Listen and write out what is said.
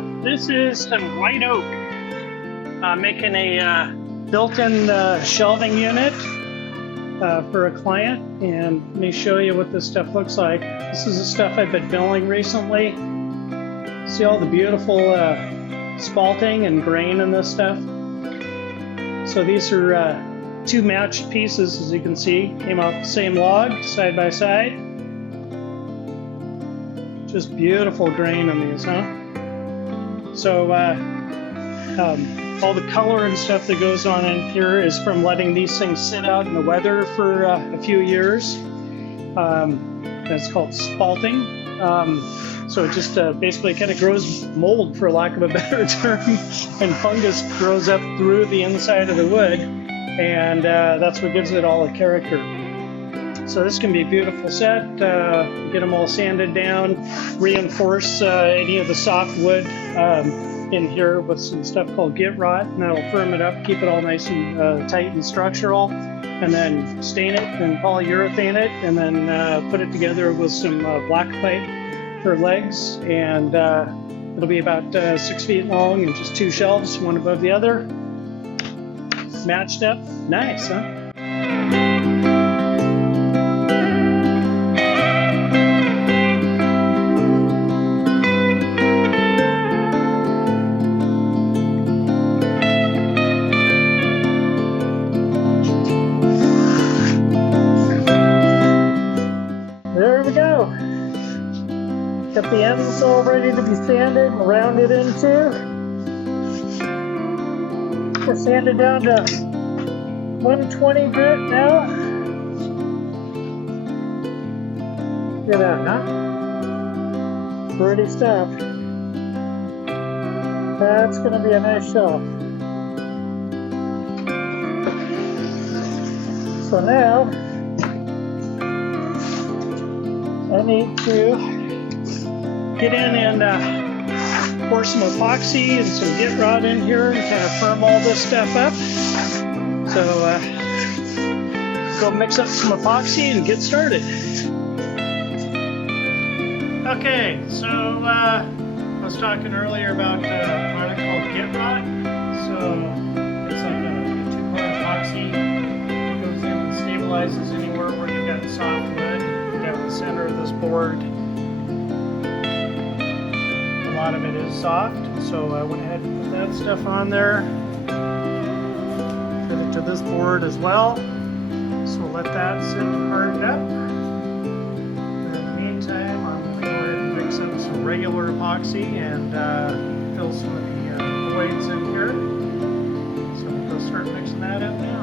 go. This is some white oak. Making a built-in shelving unit for a client, and let me show you what this stuff looks like. This is the stuff I've been milling recently. See all the beautiful spalting and grain in this stuff. So these are two matched pieces, as you can see. Came off the same log, side by side. Just beautiful grain in these, huh? So all the color and stuff that goes on in here is from letting these things sit out in the weather for a few years. That's called spalting. So it just basically kind of grows mold, for lack of a better term, and fungus grows up through the inside of the wood, and that's what gives it all a character. So this can be a beautiful set. Get them all sanded down, reinforce any of the soft wood in here with some stuff called git rot, and that'll firm it up, keep it all nice and tight and structural, and then stain it and polyurethane it, and then put it together with some black pipe for legs, and it'll be about 6 feet long and just two shelves, one above the other, matched up. Nice, huh? There we go. Got the ends all ready to be sanded and rounded into. We're sanded down to 120 grit now. Look at that, huh? Pretty stuff. That's going to be a nice shelf. So now I need to get in and pour some epoxy and some git rot in here and kind of firm all this stuff up. So go mix up some epoxy and get started. Okay, so I was talking earlier about a product called git rot. So it's like a two-part epoxy. It goes in and stabilizes anywhere where you've got soft wood. Down the center of this board, a lot of it is soft, so I went ahead and put that stuff on there. Fit it to this board as well, so we'll let that sit and harden up. In the meantime, I'm going to go ahead and mix up some regular epoxy and fill some of the voids in here. So we'll start mixing that up now.